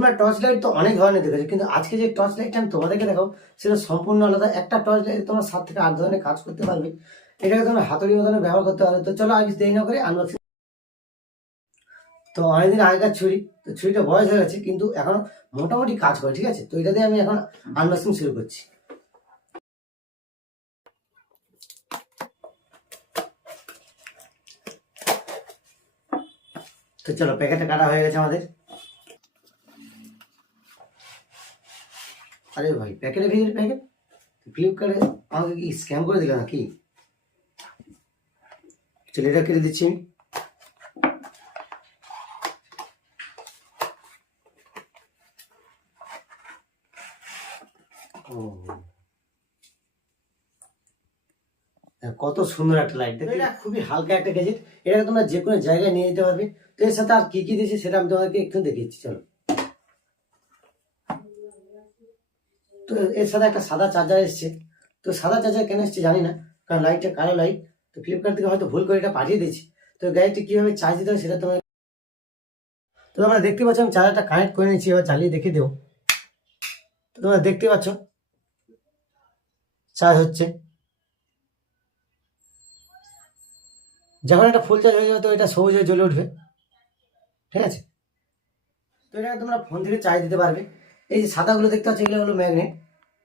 তোমরা torch light তো অনেক ধরনের দেখেছো, কিন্তু আজকে যে টর্চ লাইটটা আমি তোমাদেরকে দেখাবো সেটা সম্পূর্ণ আলাদা। একটা টর্চ লাইট তোমরা 7 থেকে 8 ধরনের কাজ করতে পারবে। এটাকে তোমরা হাতুড়ি মতন ব্যবহার করতে পারবে। তো চলো আগে দেরি না করে আনবক্সিং। তো অনেকদিন আগেকার ছুরি, তো ছুরিটা বয়স হয়ে গেছে কিন্তু এখন মোটামুটি কাজ করে, ঠিক আছে। তো এটা দিয়ে আমি এখন আনবক্সিং শুরু করছি। তো চলো, প্যাকেটটা কাটা হয়ে গেছে আমাদের। আরে ভাই, প্যাকেটে ভেঙে প্যাকেট ফ্লিপকার্টে আমাকে কি স্ক্যাম করে দিল নাকি? চলো এটা কেটে দিচ্ছি আমি। কত সুন্দর একটা লাইট, দেখো এটা খুবই হালকা একটা গ্যাজেট। এটা তোমরা যে কোনো জায়গায় নিয়ে যেতে পারবে। তো এর সাথে আর কি কি দিয়েছে সেটা আমি তোমাদেরকে একটু দেখিয়েছি। চলো, তো এর সাথে একটা সাদা চার্জার এসছে। তো সাদা চার্জার কেন এসছে জানি না, কারণ লাইটটা কালো লাইট। তো ফ্লিপকার্ট থেকে হয়তো ভুল করে এটা পাঠিয়ে দিয়েছি। তো গাড়িটি কিভাবে চার্জ দিতে হবে সেটা তোমার, তো তোমরা দেখতে পাচ্ছ আমি চার্জারটা কানেক্ট করে নিচ্ছি। এবার চালিয়ে দেখিয়ে দেবো। তো তোমরা দেখতে পাচ্ছ চার্জ হচ্ছে। যখন এটা ফুল চার্জ হয়ে যাবে তো এটা সবুজ হয়ে জ্বলে উঠবে, ঠিক আছে। তো এটা তোমরা ফোন থেকে চার্জ দিতে পারবে। এই যে সাদাগুলো দেখতে পাচ্ছ এগুলো হলো ম্যাগনেট,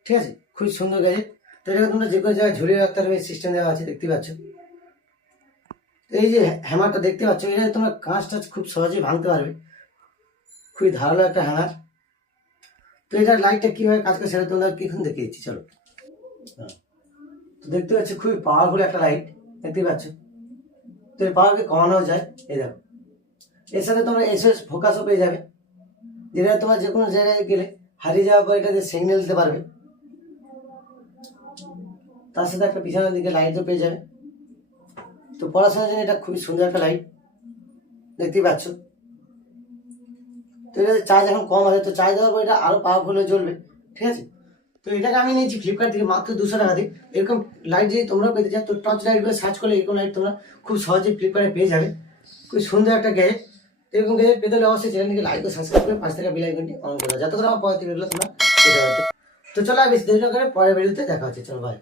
ঠিক আছে। খুবই সুন্দর গ্যাজেট। তো এটাকে তোমরা যে কোনো জায়গায় ঝুলিয়ে রাখতে পারবে, সিস্টেম দেওয়া আছে, দেখতে পাচ্ছ। এই যে হ্যামারটা দেখতে পাচ্ছ, এটা তোমরা কাঁচ টাচ খুব সহজেই ভাঙতে পারবে। খুবই ধারালো একটা হ্যামার। তো এটার লাইটটা কিভাবে কাজ করে সেটা তোমরা এখন দেখে দিচ্ছি। চলো, তো দেখতে পাচ্ছ খুবই পাওয়ারফুল একটা লাইট, দেখতে পাচ্ছ। তো এর পাওয়ারকে কমানো যায়, এই দেখো। এর সাথে তোমরা এসএস ফোকাসও পেয়ে যাবে, যেটা তোমার যে কোনো জায়গায় গেলে হারিয়ে যাওয়ার পর এটাতে সিগন্যাল দিতে পারবে। তার সাথে একটা পিছনের দিকে লাইটও পেয়ে যাবে। তো পড়াশোনার জন্য এটা খুবই সুন্দর একটা লাইট, দেখতেই পাচ্ছ। তো এটা চার্জ এখন কম আছে, তো চার্জ দেওয়ার পর এটা আরো পাওয়ারফুল হয়ে জ্বলবে, ঠিক আছে। তো এটাকে আমি নিয়েছি ফ্লিপকার্ট থেকে মাত্র 200 টাকা দিয়ে। এরকম লাইট যদি তোমরা পেতে চাও তো টর্চ লাইট করে সার্চ করলে এরকম লাইট তোমরা খুব সহজেই ফ্লিপকার্টে পেয়ে যাবে। খুব সুন্দর একটা গ্যাজেট। এরকম গ্যাজেট পেতে হলে অবশ্যই চ্যানেলটিকে লাইক ও সাবস্ক্রাইব করে 5 টাকা বেল আইকনটি অন করে দাও, যাতে করে আমার পরবর্তী ভিডিওগুলো তোমরা পেতে পারো। তো চলো আর বেশি দেরি না করে পরের ভিডিওতে দেখা হচ্ছে। চলো, বাই।